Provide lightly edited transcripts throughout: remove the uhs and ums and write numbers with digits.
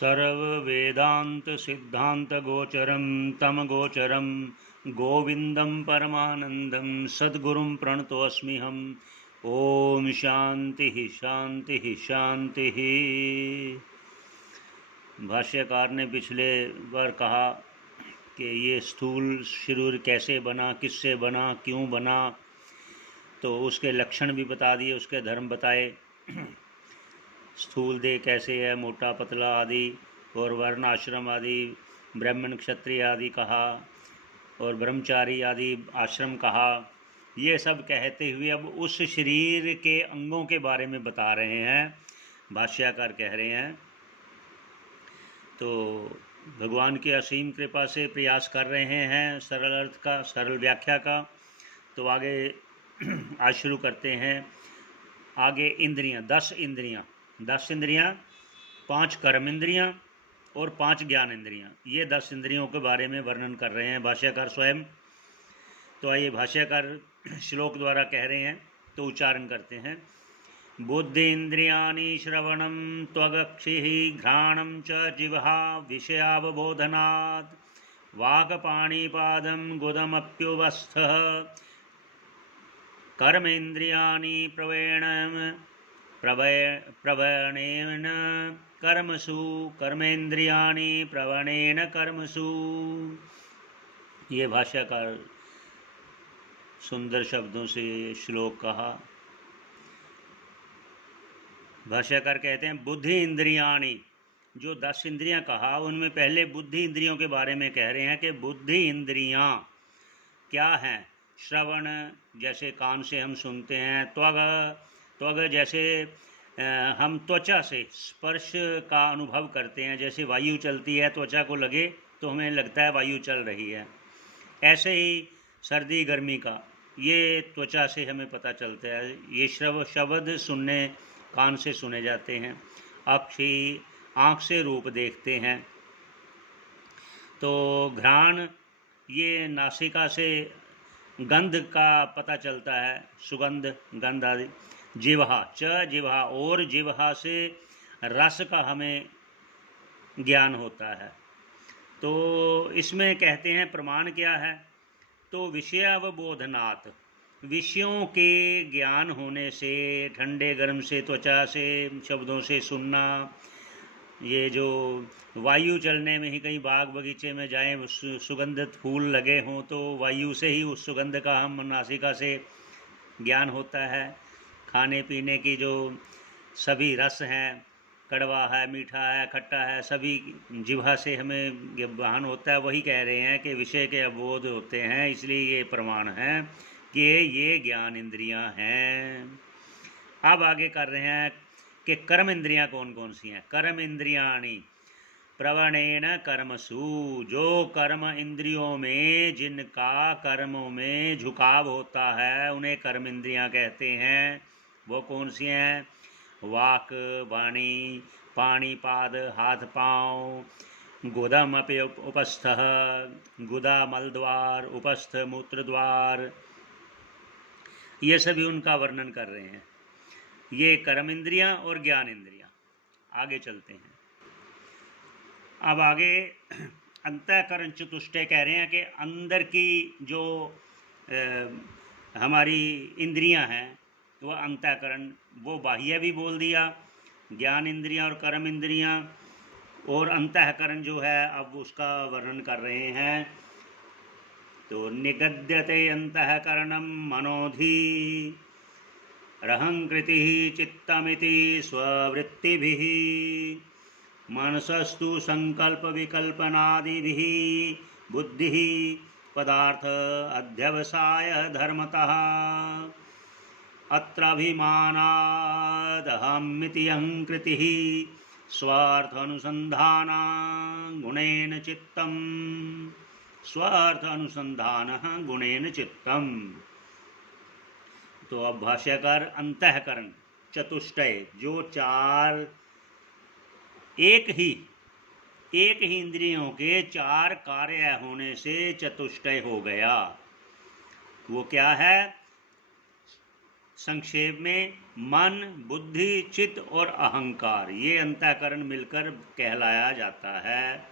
सर्ववेदान्तसिद्धान्तगोचरं तमगोचरं गोविन्दं परमानन्दं सद्गुरुं प्रणतोऽस्म्यहम्। ओम शांति शांति शांति। भाष्यकार ने पिछले बार कहा कि ये स्थूल शरीर कैसे बना, किससे बना, क्यों बना, तो उसके लक्षण भी बता दिए, उसके धर्म बताए। स्थूल देह कैसे है, मोटा पतला आदि, और वर्ण आश्रम आदि, ब्राह्मण क्षत्रिय आदि कहा, और ब्रह्मचारी आदि आश्रम कहा। ये सब कहते हुए अब उस शरीर के अंगों के बारे में बता रहे हैं, भाष्यकार कह रहे हैं। तो भगवान की असीम कृपा से प्रयास कर रहे हैं सरल अर्थ का, सरल व्याख्या का। तो आगे आज शुरू करते हैं। आगे इंद्रियां, 10 इंद्रियां, 5 कर्म इंद्रियां और 5 ज्ञान इंद्रियां, ये 10 इंद्रियों के बारे में वर्णन कर रहे हैं भाष्यकार स्वयं। तो आइए भाष्यकार श्लोक द्वारा कह रहे हैं, तो उच्चारण करते हैं। बुद्धि इंद्रियाणि श्रवणं त्वगक्षिः घ्राणं च जिह्वा विषयावबोधनात् वाक्पाणिपादं गुदमप्युवस्थः कर्मेन्द्रियाणि प्रवणेन कर्मसु कर्मेन्द्रियाणि प्रवणेन कर्मसु। ये भाष्यकार सुंदर शब्दों से श्लोक कहा। भाष्यकार कहते हैं बुद्धि इंद्रियाणि, जो 10 इंद्रियां कहा उनमें पहले बुद्धि इंद्रियों के बारे में कह रहे हैं कि बुद्धि इंद्रियां क्या हैं। श्रवण, जैसे कान से हम सुनते हैं। त्वग जैसे हम त्वचा से स्पर्श का अनुभव करते हैं, जैसे वायु चलती है त्वचा को लगे तो हमें लगता है वायु चल रही है। ऐसे ही सर्दी गर्मी का ये त्वचा से हमें पता चलता है। ये शब्द सुनने, कान से सुने जाते हैं। अक्षी, आँख से रूप देखते हैं। तो घ्राण, ये नासिका से गंध का पता चलता है, सुगंध, गंध आदि। जिह्वा, जिह्वा, और जिह्वा से रस का हमें ज्ञान होता है। तो इसमें कहते हैं प्रमाण क्या है, तो विषयावबोधनात्, विषयों के ज्ञान होने से, ठंडे गर्म से, त्वचा से, शब्दों से सुनना। ये जो वायु चलने में ही कहीं बाग बगीचे में जाएं, सुगंधित फूल लगे हों तो वायु से ही उस सुगंध का हम नासिका से ज्ञान होता है। खाने पीने की जो सभी रस हैं, कड़वा है, मीठा है, खट्टा है, सभी जिह्वा से हमें ज्ञान होता है। वही कह रहे हैं कि विषय के अवबोध होते हैं, इसलिए ये प्रमाण है कि ये ज्ञान इंद्रियां हैं। अब आगे कर रहे हैं कि कर्म इंद्रियां कौन कौन सी हैं। कर्म इंद्रियाणि प्रवणेन कर्मसु, जो कर्म इंद्रियों में, जिनका कर्मों में झुकाव होता है, उन्हें कर्म इंद्रियां कहते हैं। वो कौन सी हैं। वाक, वाणी, पाणिपाद, हाथ पाँव, गुदम अपि उपस्थः, गुदा मलद्वार, उपस्थ मूत्रद्वार, ये सभी उनका वर्णन कर रहे हैं। ये कर्म इंद्रियां और ज्ञान इंद्रियां। आगे चलते हैं। अब आगे अंतःकरण चतुष्टय कह रहे हैं कि अंदर की जो हमारी इंद्रियां हैं वह अंतःकरण, वो बाह्य भी बोल दिया, ज्ञान इंद्रियां और कर्म इंद्रियां, और अंतःकरण जो है अब उसका वर्णन कर रहे हैं। तो निगद्यते अंतःकरणं मनोधि रहंकृतिः चित्तमिति स्ववृत्तिभिः मनसस्तु संकल्प विकल्पनादिभिः बुद्धिः पदार्थ अध्यवसाय धर्मतः अत्राभिमानादहमिति अहंकृतिः स्वार्थ अनुसंधान गुणेन चित्तम्, स्वार्थ अनुसंधान गुणेन चित्तम्। तो अब भाष्यकार अंतःकरण चतुष्टय, जो चार एक ही इंद्रियों के 4 कार्य होने से चतुष्टय हो गया। वो क्या है। संक्षेप में मन, बुद्धि, चित्त और अहंकार, ये अंतःकरण मिलकर कहलाया जाता है।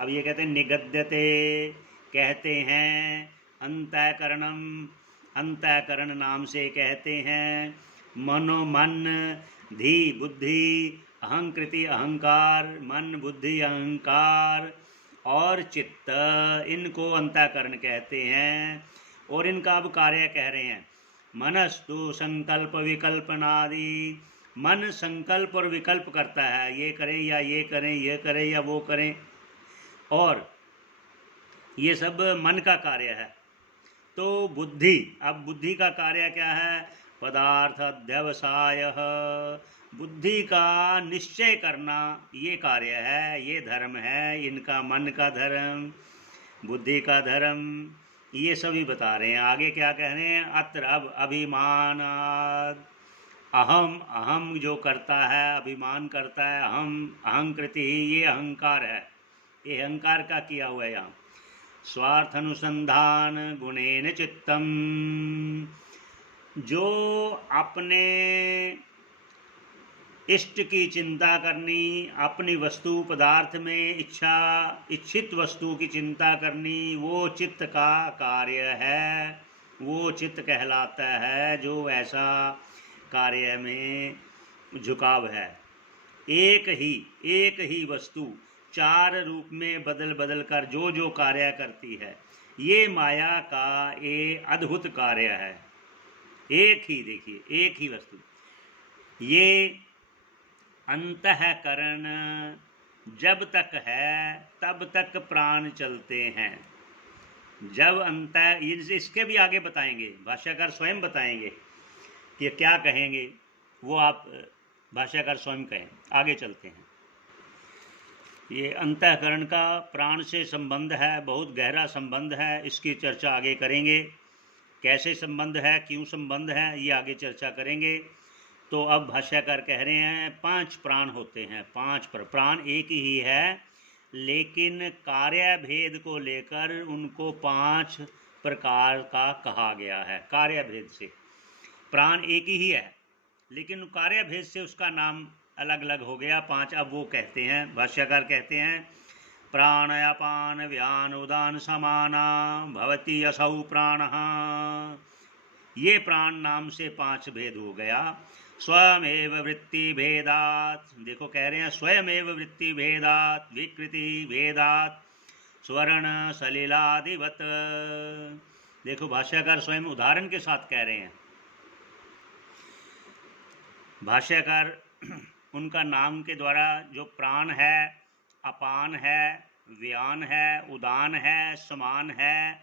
अब ये कहते हैं निगद्यते, कहते हैं अंतःकरणम, अंतःकरण नाम से कहते हैं। मनो मन, धी बुद्धि, अहंकृति अहंकार, मन बुद्धि अहंकार और चित्त, इनको अंतःकरण कहते हैं। और इनका अब कार्य कह रहे हैं। मनस्तु संकल्प विकल्पनादि, मन संकल्प और विकल्प करता है, ये करें या ये करें, ये करें या वो करें, और ये सब मन का कार्य है। तो बुद्धि, अब बुद्धि का कार्य क्या है? पदार्थ अध्यवसाय, बुद्धि का निश्चय करना, ये कार्य है, ये धर्म है इनका, मन का धर्म, बुद्धि का धर्म, ये सभी बता रहे हैं। आगे क्या कह रहे हैं? अत्र, अब अभिमान, अहम, अहम जो करता है, अभिमान करता है, अहम, अहंकृति, ये अहंकार है, ये अहंकार का किया हुआ है यहाँ। स्वार्थ अनुसंधान गुणेन चित्तम, जो अपने इष्ट की चिंता करनी, अपनी वस्तु पदार्थ में इच्छा, इच्छित वस्तु की चिंता करनी, वो चित्त का कार्य है, वो चित्त कहलाता है जो ऐसा कार्य में झुकाव है। एक ही वस्तु चार रूप में बदल बदल कर जो जो कार्य करती है, ये माया का ये अद्भुत कार्य है। एक ही, देखिए, एक ही वस्तु, ये अंतःकरण जब तक है तब तक प्राण चलते हैं। जब इसके भी आगे बताएंगे, भाष्यकार स्वयं बताएंगे कि क्या कहेंगे, वो आप भाष्यकार स्वयं कहें। आगे चलते हैं। ये अंतःकरण का प्राण से संबंध है, बहुत गहरा संबंध है, इसकी चर्चा आगे करेंगे। कैसे संबंध है, क्यों संबंध है, ये आगे चर्चा करेंगे। तो अब भाष्यकार कह रहे हैं 5 प्राण होते हैं, 5 प्राण एक ही है, लेकिन कार्य भेद को लेकर उनको 5 प्रकार का कहा गया है। कार्य भेद से प्राण एक ही है, लेकिन कार्य भेद से उसका नाम अलग अलग हो गया 5। अब वो कहते हैं, भाष्यकार कहते हैं, प्राण अपान व्यान उदान समाना भवति असौ प्राणः, ये प्राण नाम से 5 भेद हो गया। स्वयमेव वृत्ति भेदात, देखो कह रहे हैं स्वयमेव वृत्ति भेदात, विकृति भेदात, स्वर्ण सलिलादिवत। देखो भाष्यकार स्वयं उदाहरण के साथ कह रहे हैं। भाष्यकार उनका नाम के द्वारा जो प्राण है, अपान है, व्यान है, उदान है, समान है,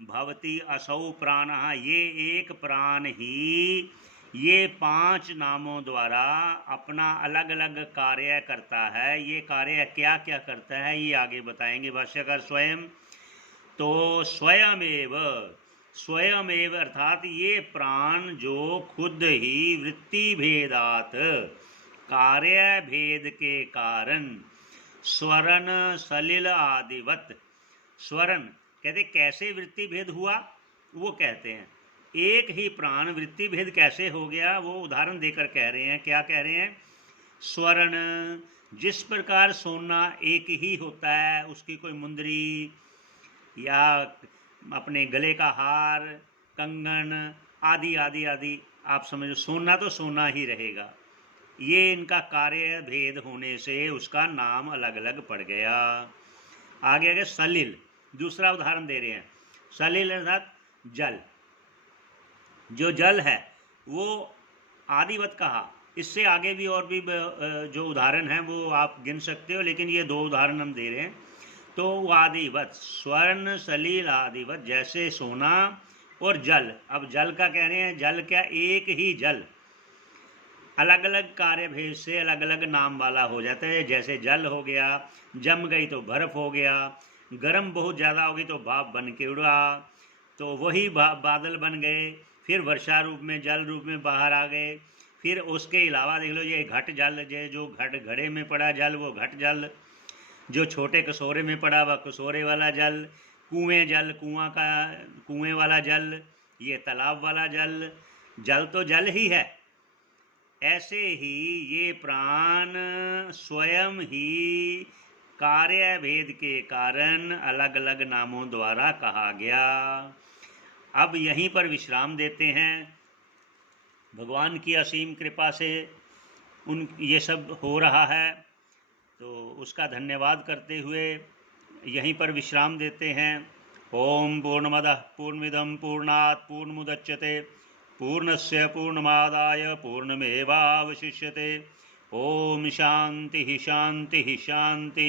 भवति असौ प्राणः, ये एक प्राण ही ये 5 नामों द्वारा अपना अलग अलग कार्य करता है। ये कार्य क्या क्या करता है ये आगे बताएंगे भाष्यकार स्वयं। तो स्वयमेव अर्थात ये प्राण जो खुद ही वृत्ति भेदात, कार्य भेद के कारण, स्वरण सलिल आदिवत, स्वरण कहते कैसे वृत्ति भेद हुआ, वो कहते हैं एक ही प्राण वृत्ति भेद कैसे हो गया, वो उदाहरण देकर कह रहे हैं। क्या कह रहे हैं? स्वर्ण, जिस प्रकार सोना एक ही होता है, उसकी कोई मुंदरी या अपने गले का हार, कंगन आदि आदि आदि, आप समझो सोना तो सोना ही रहेगा। ये इनका कार्य भेद होने से उसका नाम अलग अलग पड़ गया। आगे सलिल, दूसरा उदाहरण दे रहे हैं। सलिल अर्थात जल, जो जल है वो आदिवत कहा। इससे आगे भी और भी जो उदाहरण हैं वो आप गिन सकते हो, लेकिन ये 2 उदाहरण हम दे रहे हैं। तो आदिवत, स्वर्ण सलील आदिवत, जैसे सोना और जल। अब जल का कह रहे हैं, जल क्या, एक ही जल अलग अलग कार्य भेद से अलग अलग नाम वाला हो जाता है। जैसे जल हो गया, जम गई तो बर्फ हो गया, गर्म बहुत ज़्यादा होगी तो भाप बन के उड़ा, तो वही बादल बन गए, फिर वर्षा रूप में जल रूप में बाहर आ गए। फिर उसके अलावा देख लो ये घट जल, जो घड़े में पड़ा जल वो घट जल, जो छोटे कसोरे में पड़ा वह कसोरे वाला जल, कुएं जल, कुआं वाला जल, ये तालाब वाला जल, जल तो जल ही है, ऐसे ही ये प्राण स्वयं ही कार्य भेद के कारण अलग अलग नामों द्वारा कहा गया। अब यहीं पर विश्राम देते हैं। भगवान की असीम कृपा से ये सब हो रहा है, तो उसका धन्यवाद करते हुए यहीं पर विश्राम देते हैं। ओम पूर्णमदः पूर्णमिदं पूर्णात् पूर्णमुदच्यते पूर्णस्य पूर्णमादाय पूर्णमेवावशिष्यते। ओम शांति शांति शांति।